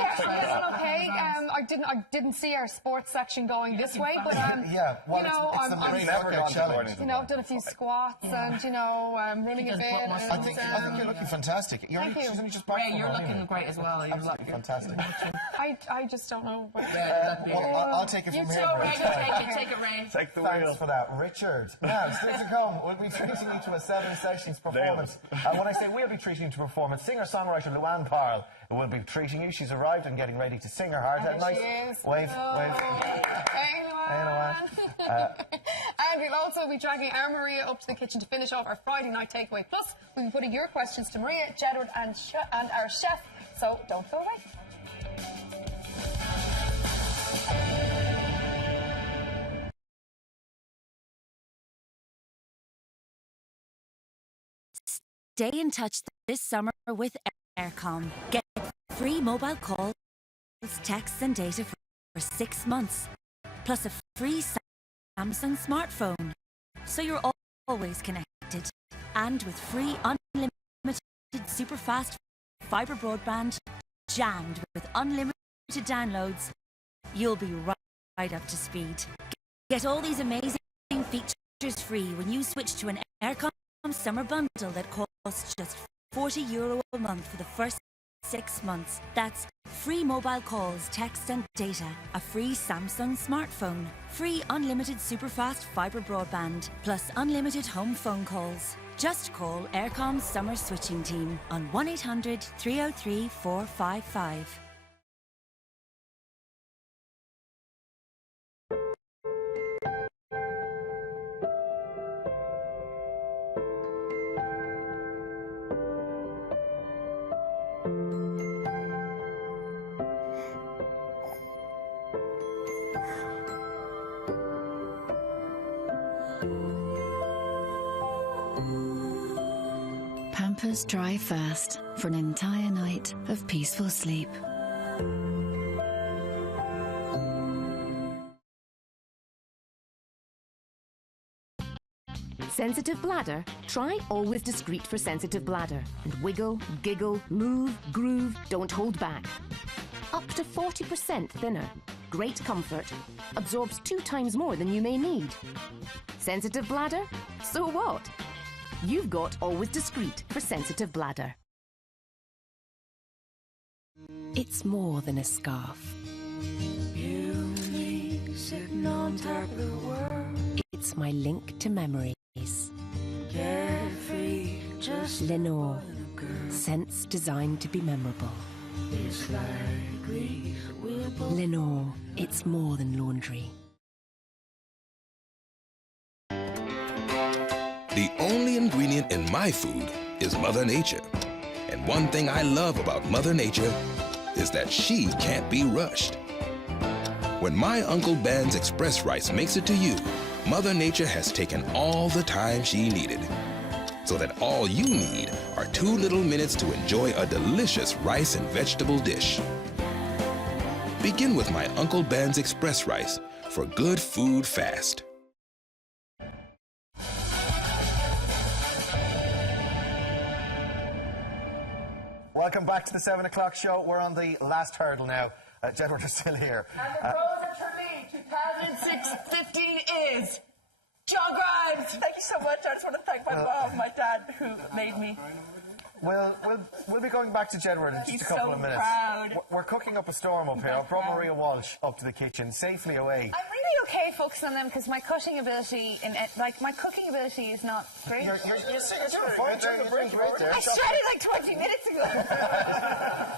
okay. I didn't see our sports section going this way, but yeah, well, you know, it's the workout challenge. You know, I've done a few squats and, you know, running a bit. I think you're looking fantastic. Thank you. You're looking great as well. You're looking fantastic. I just don't know. Well, I'll take it from here. Take it, Ray. Take the wheel. Thanks for that, Richard. Now, still to come, we'll be treating you to a 7 sessions performance. And when I say we'll be treating you to a performance, singer-songwriter Luann Parle will be treating you. She's arrived and getting ready to sing her heart out. Nice wave. And we'll also be dragging our Maria up to the kitchen to finish off our Friday night takeaway. Plus, we'll be putting your questions to Maria, Jedward and our chef. So don't go away. Stay in touch this summer with Aircom. Get free mobile calls, texts and data for 6 months. Plus a free Samsung smartphone. So you're always connected. And with free unlimited super fast fibre broadband jammed with unlimited downloads, you'll be right up to speed. Get all these amazing features free when you switch to an Aircom summer bundle that costs just €40 a month for the first 6 months. That's free mobile calls, text and data, a free Samsung smartphone, free unlimited superfast fibre broadband, plus unlimited home phone calls. Just call Aircom's summer switching team on 1800 303 455. Pampers Dry First for an entire night of peaceful sleep. Sensitive bladder? Try Always Discreet for sensitive bladder. And wiggle, giggle, move, groove, don't hold back. Up to 40% thinner. Great comfort. Absorbs 2 times more than you may need. Sensitive bladder? So what? You've got Always Discreet for sensitive bladder. It's more than a scarf. Sitting on top of the world. It's my link to memories. Carefree, just Lenore. Scents designed to be memorable. It's like Greece. Lenore. It's more than laundry. The only ingredient in my food is Mother Nature. And one thing I love about Mother Nature is that she can't be rushed. When my Uncle Ben's Express Rice makes it to you, Mother Nature has taken all the time she needed. So that all you need are 2 little minutes to enjoy a delicious rice and vegetable dish. Begin with my Uncle Ben's Express Rice for good food fast. Welcome back to the 7 o'clock show. We're on the last hurdle now. Jedward is still here. And the pros are for me. 2006-50 is John Grimes. Thank you so much. I just want to thank my mom, my dad, who made me. We'll be going back to Jedward in just a couple of minutes. Proud. We're cooking up a storm up here. I've brought Maria Walsh up to the kitchen, safely away. I'm really okay focusing on them because my cutting ability, my cooking ability is not great. You're fine. Take a break right there. I started like 20 minutes ago.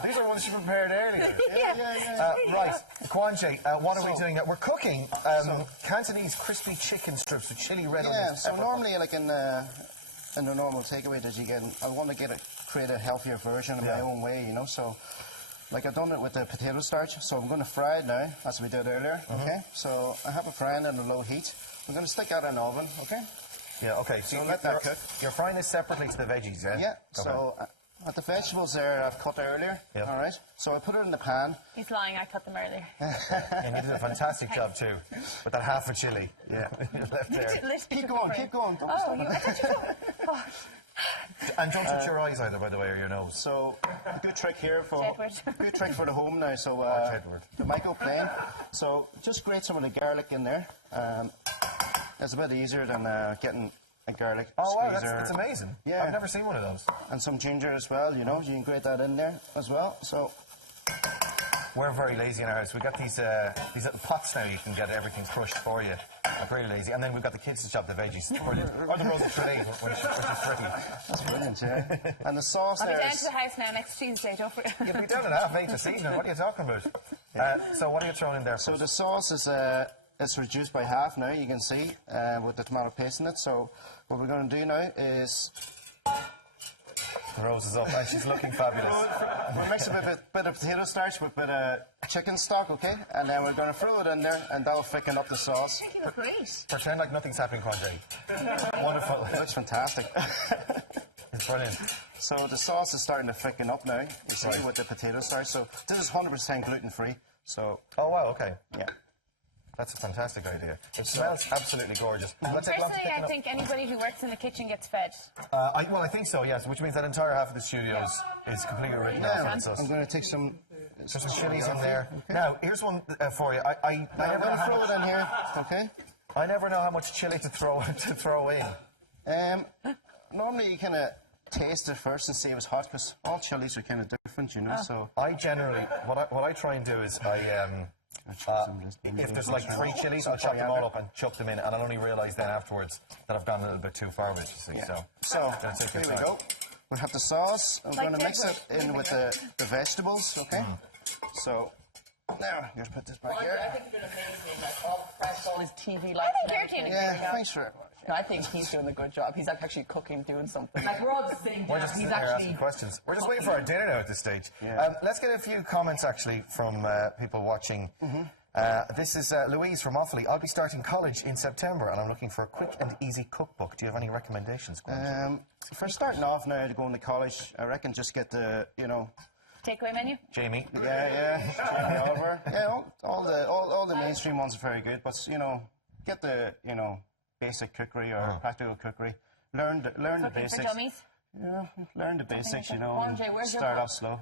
These are ones you prepared earlier. Yeah. Right, Kwanje, what are we doing now? We're cooking Cantonese crispy chicken strips with chili red onions. Yeah, so normally like in the normal takeaway that you get, I want to create a healthier version of my own way, you know, so like I've done it with the potato starch, so I'm going to fry it now, as we did earlier, okay? So I have it frying at a low heat. I'm going to stick that in the oven, okay? Yeah, okay, so let that cook. You're frying this separately to the veggies, yeah? Yeah, so at the vegetables there I've cut earlier, all right? So I put it in the pan. He's lying, I cut them earlier. And you did a fantastic job too, with that half a chili. Yeah, left there. Keep going. Don't stop. And don't touch your eyes either, by the way, or your nose. So, a good trick here for the home now. So, Jedward. the might go plain. So, just grate some of the garlic in there. It's a bit easier than getting a garlic squeezer. That's amazing. Yeah. I've never seen one of those. And some ginger as well, you know, you can grate that in there as well. So, we're very lazy in our house. We've got these little pots now you can get everything crushed for you. We're very lazy. And then we've got the kids to chop the veggies. It's brilliant. Or the rosemary, which is free. That's brilliant, yeah. And the sauce I'll there be down to the house now next Tuesday, don't forget. You'll be down at 8:30 this evening. What are you talking about? So what are you throwing in there? So the sauce is it's reduced by half now, you can see, with the tomato paste in it. So what we're going to do now is... Rose is up and she's looking fabulous. We're mixing a bit of potato starch with a bit of chicken stock, okay? And then we're going to throw it in there and that'll thicken up the sauce. You look great. Pretend like nothing's happening, Kwanje. Wonderful. It looks fantastic. It's brilliant. So the sauce is starting to thicken up now, you see, with the potato starch. So this is 100% gluten-free. So. Oh, wow, okay. Yeah. That's a fantastic idea. It smells absolutely gorgeous. Personally, I think anybody who works in the kitchen gets fed. I think so, yes, which means that entire half of the studio is completely written off. I'm going to take some... There's some chilies in there. Okay. Now, here's one for you. I'm going to throw it in here, okay? I never know how much chili to throw in. Normally you kind of taste it first and see it was hot, because all chilies are kind of different, you know, so... I generally... What I try and do is if there's like 3 chilies, I'll chop them all up and chuck them in, and I'll only realise then afterwards that I've gone a little bit too far with it, you see. So here we go. We'll have the sauce. I'm going to mix it in with the vegetables, okay? So, now, just put this back here. I think you're doing amazing. All his TV lights. I think you're doing thanks for it. No, I think he's doing a good job. He's actually cooking, doing something. Like, we're all the same. We're just sitting here asking questions. We're just waiting for our dinner now at this stage. Yeah. Let's get a few comments, actually, from people watching. This is Louise from Offaly. I'll be starting college in September, and I'm looking for a quick and easy cookbook. Do you have any recommendations? For starting off now to go into college, I reckon just get the, takeaway menu? Jamie. Yeah. Jamie Oliver. Yeah, all the mainstream ones are very good, but, get the, basic cookery or practical cookery. Learn the basics. For dummies? Yeah, learn the basics, Kwanje, where's start off slow.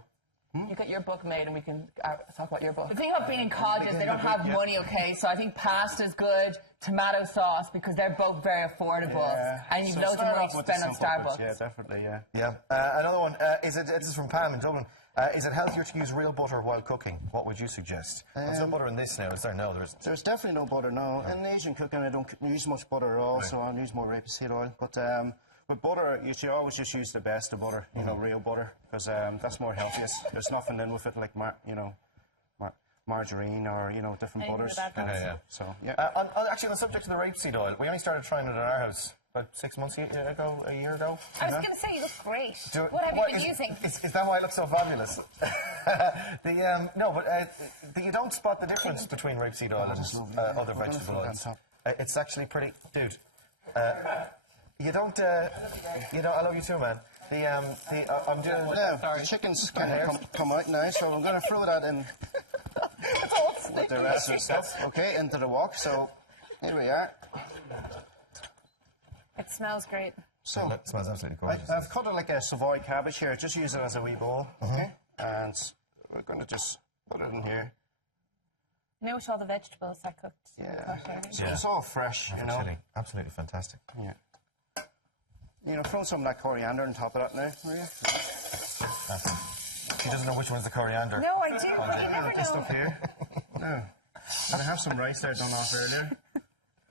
You get your book made and we can talk about your book. The thing about being in colleges, they don't have money, okay? So I think pasta's good, tomato sauce, because they're both very affordable. Yeah. And you've loads of money to spend on Starbucks. Yeah, definitely, yeah. Yeah. Another one, this is from Pam in Dublin. Is it healthier to use real butter while cooking? What would you suggest? There's no butter in this now, is there? No, there isn't. There's definitely no butter, no. In Asian cooking, I don't use much butter at all, so I'll use more rapeseed oil. But with butter, you should always just use the best of butter, real butter, because that's more healthiest. There's nothing in with it like, margarine or, different butters. So, yeah. Actually, on the subject of the rapeseed oil, we only started trying it at our house about 6 months ago, a year ago. I was going to say, you look great. What have you been using? Is that why I look so fabulous? You don't spot the difference between rapeseed oil and other vegetable oils. It's actually pretty... Dude, you don't... I love you too, man. I'm doing... the chicken's kind of come out now, so I'm going to throw that in with the rest of the stuff, okay, into the wok. So, here we are. It smells great. So, it smells absolutely gorgeous. I've cut it like a Savoy cabbage here. Just use it as a wee bowl, okay? And we're going to just put it in here. You know, with all the vegetables I cooked. So it's all fresh, you know. Absolutely fantastic. Yeah. You know, throw some of that coriander on top of that now, Maria. He doesn't know which one's the coriander. No, I do, but you never This know. stuff here. No. And I have some rice there done off earlier.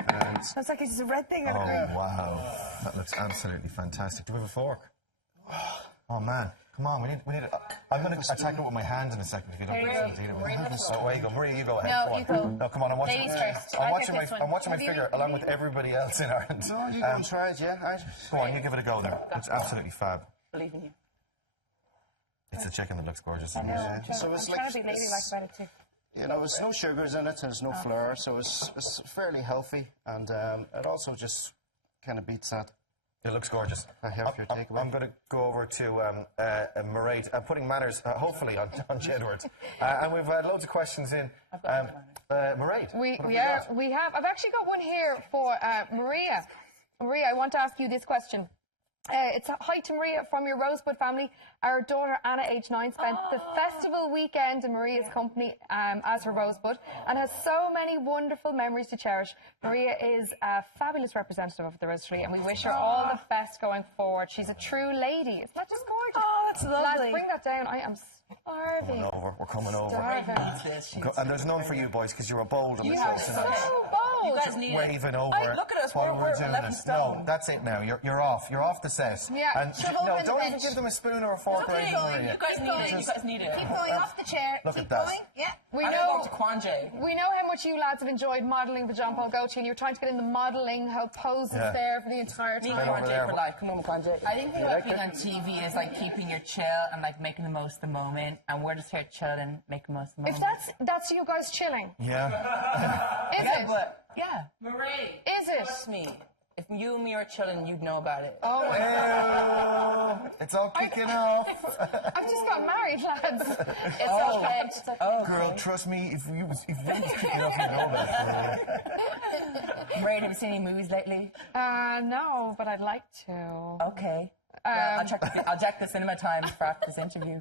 And It's like it's a red thing. Oh, wow. That looks absolutely fantastic. Do we have a fork? Oh, man. Come on, we need it. I'm going to attack it with my hands in a second if you don't There you want go. to eat it with your hands. Oh, where you go. Maria, you go ahead. No, Go on. you go. No, come on. I'm watching, Ladies first. I'm I'll watching take this one. I'm watching my Have you- figure along with everybody else in Ireland. no, you go and try it, yeah. Go on, you give it a go there. It's absolutely fab. Believe in you. It's the chicken that looks gorgeous. I know. I'm trying, So it's I'm trying to like- be ladylike about it too. You know, there's no sugars in it, there's no flour, so it's fairly healthy, and it also just kind of beats that. It looks gorgeous. A healthier takeaway. I'm going to go over to Mairead, putting manners, hopefully, on Jedward. And we've had loads of questions in. Mairead, We what have got? we have. I've actually got one here for Maria. Maria, I want to ask you this question. It's hi to Maria from your Rosebud family. Our daughter Anna, age 9, spent the festival weekend in Maria's company as her Rosebud and has so many wonderful memories to cherish. Maria is a fabulous representative of the Rosery and we wish her all the best going forward. She's a true lady. Isn't that just gorgeous? Oh, that's lovely. Lads, bring that down. I am starving. We're coming over. Starving. And there's none for you boys because you were bold on the You show are tonight. so bold. You guys need Waving it. over. Look at us. While We're doing 11 this. stone. No, that's it now. You're off. You're off the set. Yeah, And shove no, over in the don't even bench. give them a spoon or a fork or anything. Maria. You guys need it. You guys need it. Keep going off the chair. Look Keep at that. going. Yeah. We I'm know, going to Quanje. we know how much you lads have enjoyed modelling for John Paul Gaultier and you're trying to get in the modelling, how poses Yeah. there for the entire Me time. Quanje for life. Come on, Quanje. I think the thing about being on TV is like keeping your chill and like making the most of the moment, and we're just here chilling, making the most of the If moment. that's you guys chilling, Yeah. is Yeah, it? but yeah, Marie. Is it? Trust me. If you and me are chilling, you'd know about it. Oh, It's all kicking off. I've just got married, lads. It's okay. It's okay. Girl, trust me, if you was kicking off, you know that. Marie, have you seen any movies lately? No, but I'd like to. Okay. Well, I'll check the cinema times for after this interview.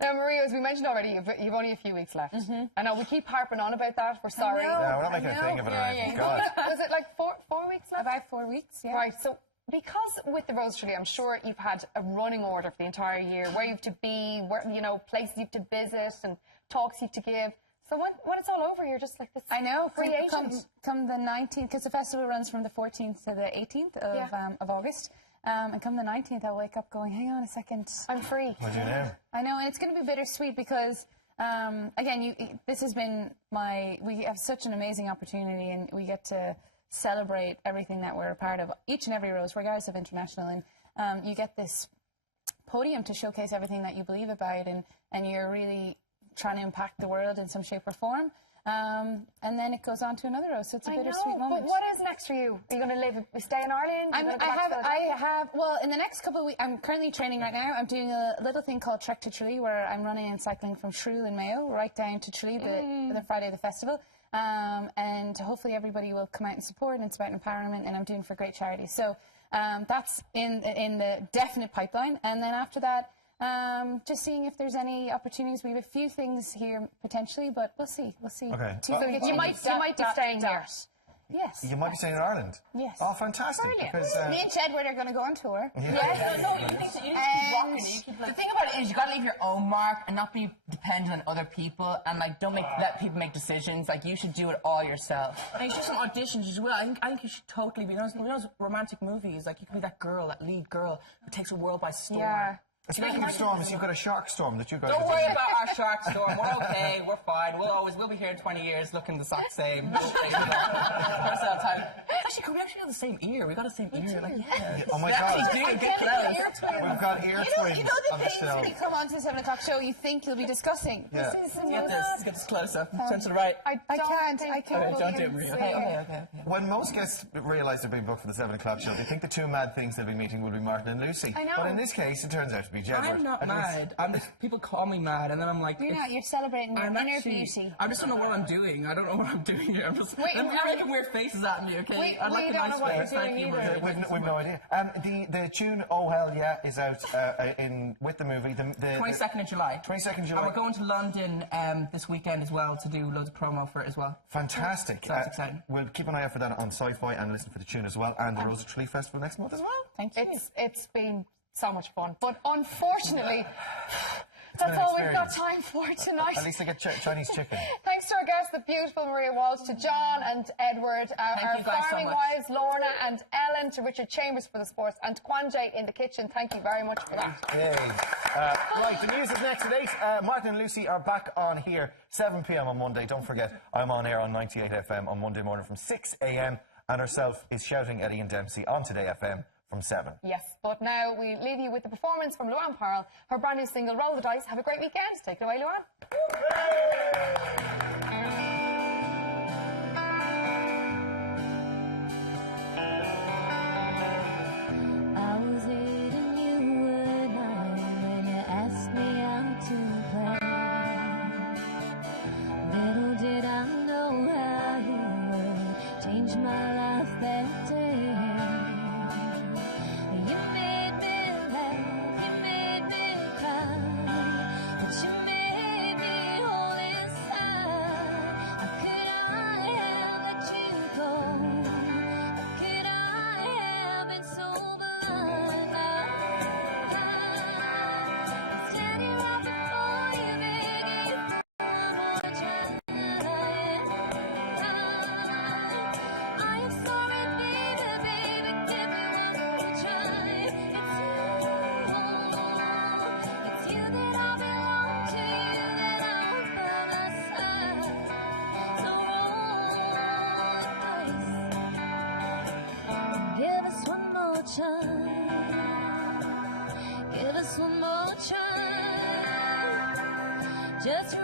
Now, Maria, as we mentioned already, you've only a few weeks left. I know we keep harping on about that. We're sorry. Yeah, we're not making a thing of it or anything. God. Was it like four weeks left? About 4 weeks, yeah. Right, so because with the Rose Tree, I'm sure you've had a running order for the entire year, where you have to be, where, you know, places you have to visit and talks you have to give. So when it's all over, you're just like this. I know. free agent. Come the 19th, because the festival runs from the 14th to the 18th of August. And come the 19th, I'll wake up going, hang on a second. I'm free. What do you do? I know, and it's going to be bittersweet because, again, this has been we have such an amazing opportunity and we get to celebrate everything that we're a part of, each and every Rose, regardless of international. And you get this podium to showcase everything that you believe about and you're really trying to impact the world in some shape or form. And then it goes on to another Rose, so it's a bittersweet moment. But what is next for you? Are you going to stay in Ireland? Well, in the next couple of weeks, I'm currently training right now. I'm doing a little thing called Trek to Tralee, where I'm running and cycling from Shrule in Mayo right down to Tralee the Friday of the festival. And hopefully everybody will come out and support, and it's about empowerment, and I'm doing for great charities. So that's in the definite pipeline. And then after that, just seeing if there's any opportunities. We have a few things here potentially, but we'll see. Okay. You might be staying here. Yes. You might be staying in Ireland. Yes. Oh, fantastic. Brilliant. Because, Me and Jedward are going to go on tour. No, you need to keep rocking it. The thing about it is you got to leave your own mark and not be dependent on other people, and like don't let people make decisions. Like you should do it all yourself. And you do some auditions as well. I think you should totally be. You know those romantic movies, like you can be that girl, that lead girl who takes the world by storm. Yeah. Speaking of storms, you've got a shark storm that you guys... Don't worry about our shark storm. We're okay. We're fine. We'll be here in 20 years looking the exact same. Actually, could we actually have the same ear? We got the same ear. Like, yeah. Oh my God. Get close. We've got ear twins You know on the the things show. when you come on to the 7 o'clock show you think you'll be discussing. Yeah. This is the Get most... this. Let's get this close up. Turn to the right. I can't. Okay, don't do it, Maria. Okay. When most guests realise they're being booked for the 7 o'clock show, they think the two mad things they'll be meeting will be Martin and Lucy. I know. But in this case, it turns out to be be, Jedward. I'm not mad. I'm just, people call me mad, and then I'm like... You're not, you're celebrating your inner beauty. I just don't know what I'm doing. I don't know what I'm doing here. I'm just... You're making weird faces at me, okay? I'd like a nice face. Thank you. We've no idea. The tune "Oh Hell Yeah" is out with the movie. The 22nd of July. 22nd of July. And we're going to London this weekend as well to do loads of promo for it as well. Fantastic. So that's exciting. We'll keep an eye out for that on Sci-Fi and listen for the tune as well. And the Rosa Tralee Festival next month as well. Thank you. It's been so much fun, but unfortunately, that's all we've got time for tonight. At least I get Chinese chicken. Thanks to our guests, the beautiful Maria Walsh, to John and Edward, our farming wives, Lorna and Ellen, to Richard Chambers for the sports, and Kwanjay in the kitchen. Thank you very much for that. Yay. Right, the news is next at 8. Martin and Lucy are back on here 7 p.m. on Monday. Don't forget, I'm on air on 98 FM on Monday morning from 6 a.m. and herself is shouting at Ian Dempsey on Today FM from 7. Yes, but now we leave you with the performance from Luann Parle, her brand new single, Roll the Dice. Have a great weekend. Take it away, Luann. Give us one more try. Just